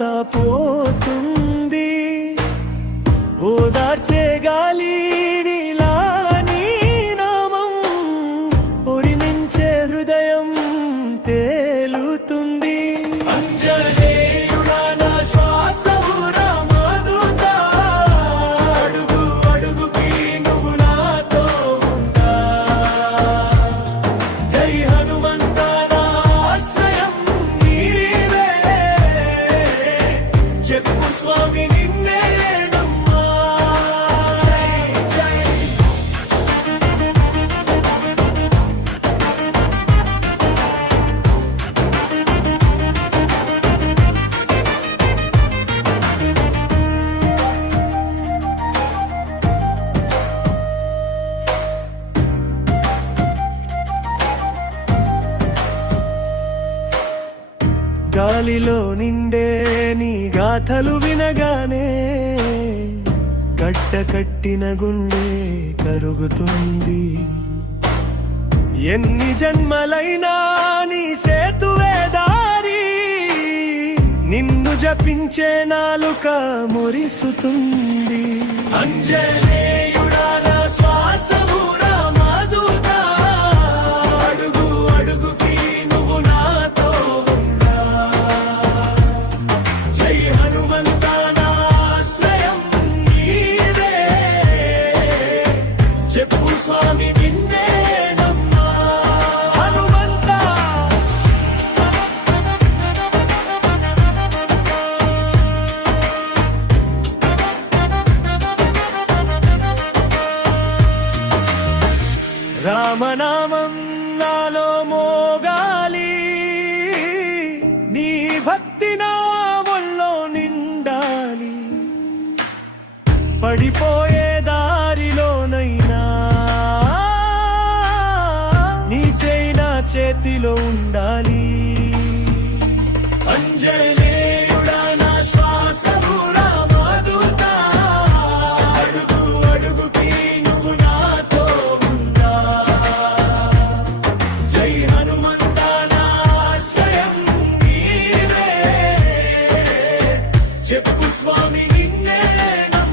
అంతా పోతుంది. ఓదార్చే గాలి నీలా నీ నామం, ఉరిమించే హృదయం తేలుతుంది. అంజనేయుడా నా శ్వాసవు రామదూతా, అడుగు అడుగుకి నువ్వు నాతో ఉంటా. జై హనుమంత నా ఆశ్రయం నీవే, చెప్పు స్వామి నిన్నే నమ్మా. జై జై గాలిలో నిండే నీ గాథలు వినగానే గడ్డ కట్టిన గుండె కరుగుతుంది. ఎన్ని జన్మలైనా నీ సేతువే దారి, నిన్ను జపించే నాలుక మురిసుతుంది. అంజనేయుడా నా శ్వాసము రామదూతా, అడుగు అడుగుకి నువ్వు నాతో ఉంటా. జై హనుమంత నా ఆశ్రయం నీవే, చెప్పు స్వామి నిన్నే నమ్మా. హనుమంత రామనామం నాలో మోగాలి, నీ భక్తి నా ఒళ్ళో నిండాలి. పడిపోయే దారిలోనైనా నీ చేయి నా చేతిలో ఉండాలి. అంజనేయుడా నా శ్వాసము రామదూతా, అడుగు అడుగుకి నువ్వు నాతో ఉంటా. జై హనుమంత నా ఆశ్రయం నీవే, చెప్పు స్వామి నిన్నే నమ్మా.